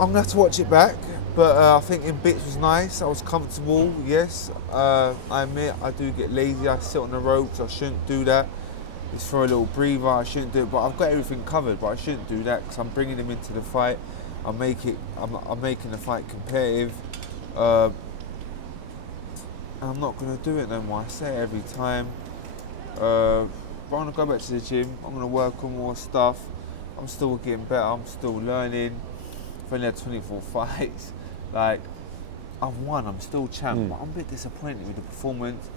I'm gonna have to watch it back, but I think in bits was nice. I was comfortable. Yes, I admit I do get lazy. I sit on the ropes. I shouldn't do that. It's for a little breather. I shouldn't do it, but I've got everything covered. But I shouldn't do that because I'm bringing them into the fight. I'm making the fight competitive. I'm not gonna do it no more. I say it every time. But I'm gonna go back to the gym. I'm gonna work on more stuff. I'm still getting better. I'm still learning. I've only had 24 fights. Like, I've won. I'm still champ. But I'm a bit disappointed with the performance.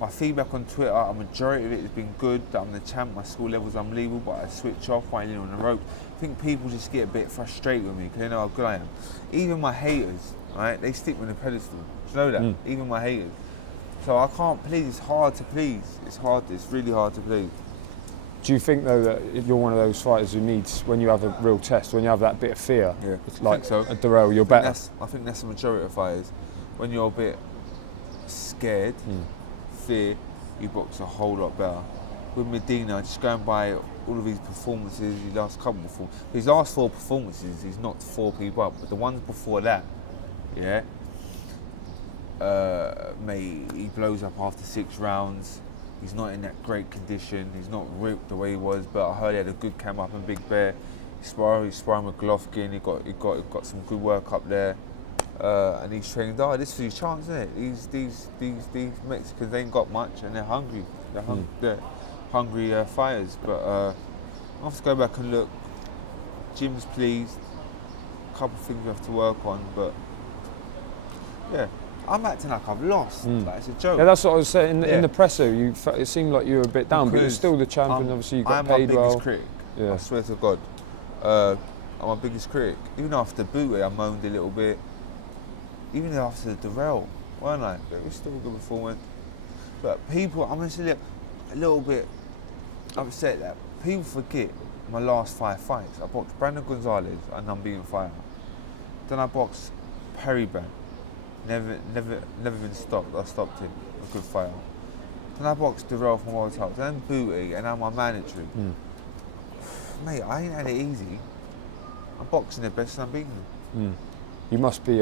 My feedback on Twitter, a majority of it has been good. That I'm the champ. My skill level's unbelievable. But I switch off, fighting on the ropes. I think people just get a bit frustrated with me because they know how good I am. Even my haters, right? They stick me on the pedestal. Do you know that? Even my haters. So I can't please. It's hard to please. It's really hard to please. Do you think though that you're one of those fighters who needs, when you have a real test, when you have that bit of fear, like so. at Darrell, you're better? I think that's the majority of fighters. When you're a bit scared, fear, you box a whole lot better. With Medina, just going by all of his performances, his last 4 performances, he's knocked 4 people up. But the ones before that, mate, he blows up after 6 rounds. He's not in that great condition. He's not ripped the way he was, but I heard he had a good camp up in Big Bear. He's sparring with Golovkin. He got some good work up there, and he's trained hard. This is his chance, isn't it? These Mexicans ain't got much, and they're hungry. They're hungry fighters. But I have to go back and look. Jim's pleased. A couple of things we have to work on, but yeah. I'm acting like I've lost. Like it's a joke. Yeah, that's what I was saying. In the presser, it seemed like you were a bit down, but you're still the champion. Obviously, you got paid well. I'm my biggest critic. Yeah. I swear to God. I'm my biggest critic. Even after Booty, I moaned a little bit. Even after Darrell, weren't I? It was still a good performance. But people, I'm actually a little bit upset that people forget my last 5 fights. I boxed Brandon Gonzalez, an unbeaten fighter. Then I boxed Perry Brand. Never been stopped. I stopped him. A good fighter. Then I boxed Darrell from World Cup. Then Booty, and now my mandatory. Mate, I ain't had it easy. I'm boxing the best and I'm beating them. You must be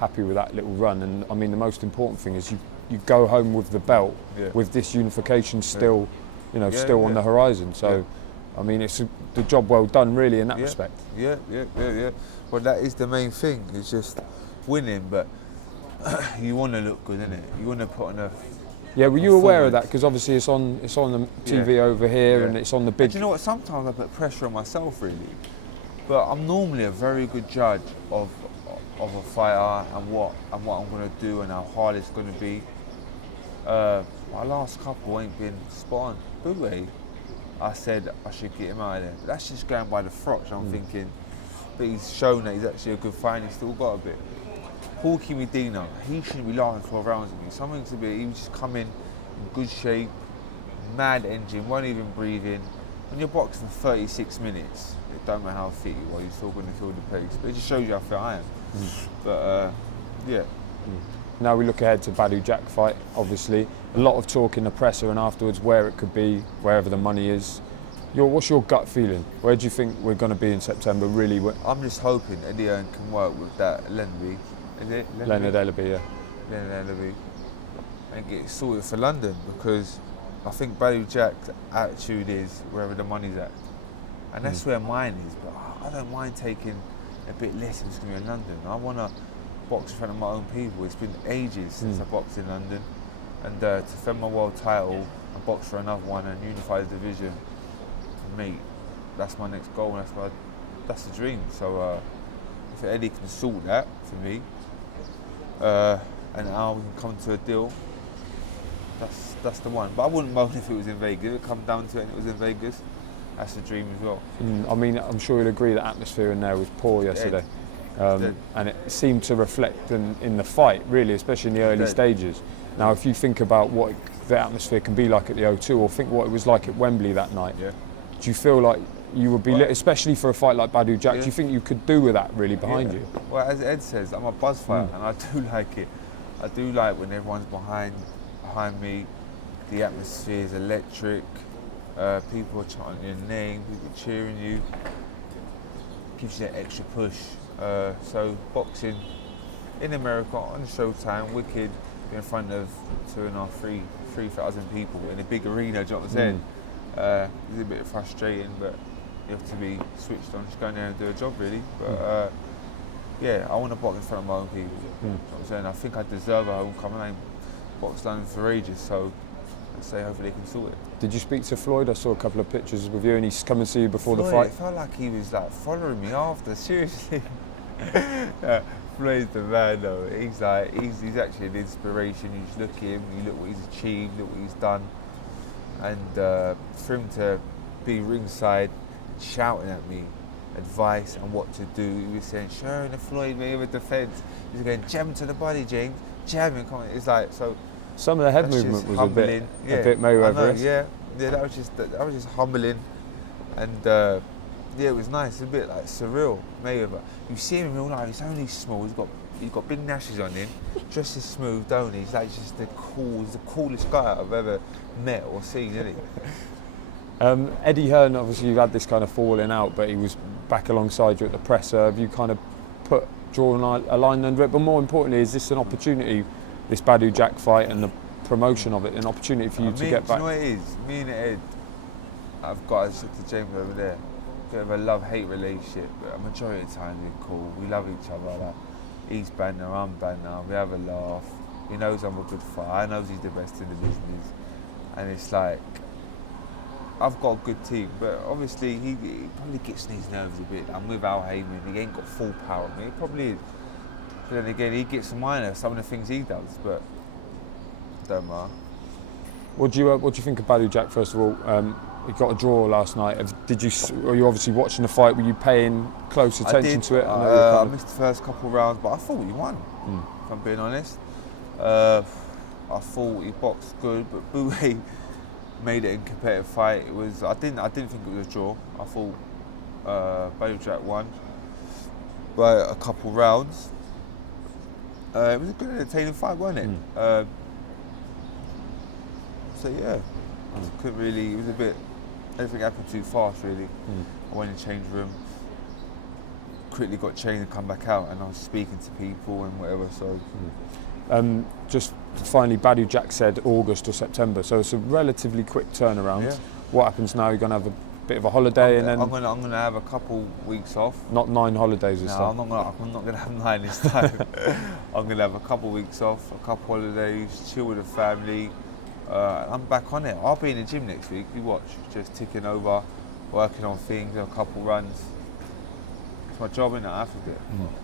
happy with that little run. And I mean, the most important thing is you go home with the belt, with this unification still, still on the horizon. So, I mean, it's the job well done, really, in that respect. Yeah. Well, that is the main thing. It's just winning, but. You want to look good, innit? You want to put on a. Yeah, were you aware of that? Because obviously it's on the TV over here, and it's on the big. And do you know what? Sometimes I put pressure on myself, really. But I'm normally a very good judge of a fighter and what I'm going to do and how hard it's going to be. My last couple ain't been spot on. Booty, I said I should get him out of there. But that's just going by the frotch. I'm thinking, but he's shown that he's actually a good fighter. And he's still got a bit. Porky Medina, he shouldn't be lasting 12 rounds with me. Something to be, he was just coming in good shape, mad engine, won't even breathe in. When you're boxing for 36 minutes, it don't matter how fit you are, you're still going to feel the pace. But it just shows you how fit I am. But yeah. Now we look ahead to Badou Jack fight, obviously. A lot of talk in the presser and afterwards where it could be, wherever the money is. What's your gut feeling? Where do you think we're going to be in September, really? I'm just hoping Eddie Hearn can work with that Lenby. Leonard Ellaby, yeah. Leonard Ellaby. And get it sorted for London, because I think Badou Jack's attitude is wherever the money's at. And that's where mine is, but I don't mind taking a bit less if it's going to be in London. I want to box in front of my own people. It's been ages since I boxed in London. And to defend my world title and box for another one and unify the division, mate, that's my next goal, and that's the dream. So if Eddie can sort that for me, and how we can come to a deal, that's the one. But I wouldn't moan if it was in Vegas. If it come down to it and it was in Vegas, that's the dream as well. I mean, I'm sure you'll agree the atmosphere in there was poor yesterday. And it seemed to reflect in the fight, really, especially in the early stages. Now, if you think about what the atmosphere can be like at the O2, or think what it was like at Wembley that night, do you feel like you would be, especially for a fight like Badou Jack, do you think you could do with that really behind you? Well, as Ed says, I'm a buzz fighter, and I do like it. I do like when everyone's behind me, the atmosphere is electric, people are chanting your name, people cheering you. gives you that extra push. So boxing in America on Showtime, wicked, in front of 3,000 people in a big arena. Do you know what I'm saying? It's a bit frustrating, but you have to be switched on, just go in there and do a job really. But yeah, I want to box in front of my own people. You know what I'm saying? I think I deserve a homecoming. I ain't boxed London for ages, so I'd say hopefully they can sort it. Did you speak to Floyd? I saw a couple of pictures with you, and he's come and see you before Floyd, the fight. it felt like he was like following me after. Seriously, Floyd's the man though. He's actually an inspiration. You just look at him, you look what he's achieved, look what he's done, and for him to be ringside shouting at me advice and what to do, he was saying, "Sure, the Floyd Mayweather defence." He's going, "Jab to the body, James. Jab him." It's like so. Some of the head movement was humbling. a bit Mayweather. Yeah, that was just humbling, and yeah, it was nice. It's a bit like surreal. Mayweather, you see him in real life. He's only small. He's got big gnashes on him. Just as smooth, don't he? He's like just the coolest guy I've ever met or seen, isn't he? Eddie Hearn, obviously you've had this kind of falling out, but he was back alongside you at the presser. Have you kind of drawn a line under it? But more importantly, is this an opportunity, this Badou Jack fight and the promotion of it, an opportunity for you to get back? You know what it is? Me and Ed, I've got, I said to James over there, a bit of a love-hate relationship, but a majority of the time we're cool. We love each other. Like, he's banner, I'm banner, we have a laugh. He knows I'm a good fighter, I know he's the best in the business. And it's like, I've got a good team, but obviously he probably gets in his nerves a bit. I'm with Al Heyman, he ain't got full power on me, he probably is. But then again, he gets minor some of the things he does, but don't matter. What do you think of Badou Jack, first of all? He got a draw last night. Were you obviously watching the fight? Were you paying close attention to it? I missed the first couple of rounds, but I thought he won, if I'm being honest. I thought he boxed good, but Boué made it a competitive fight. I didn't think it was a draw. I thought Badou Jack won by a couple rounds. It was a good entertaining fight, wasn't it? So yeah, couldn't really. It was a bit. Everything happened too fast, really. I went in the change room, quickly got changed and come back out, and I was speaking to people and whatever. So. Just finally, Badou Jack said August or September, so it's a relatively quick turnaround. Yeah. What happens now? You're going to have a bit of a holiday, and then I'm going to have a couple weeks off. Not 9 holidays this time. I'm not going to have 9 this time. I'm going to have a couple weeks off, a couple holidays, chill with the family. I'm back on it. I'll be in the gym next week. You watch, just ticking over, working on things, a couple runs. It's my job, innit? I have to do it.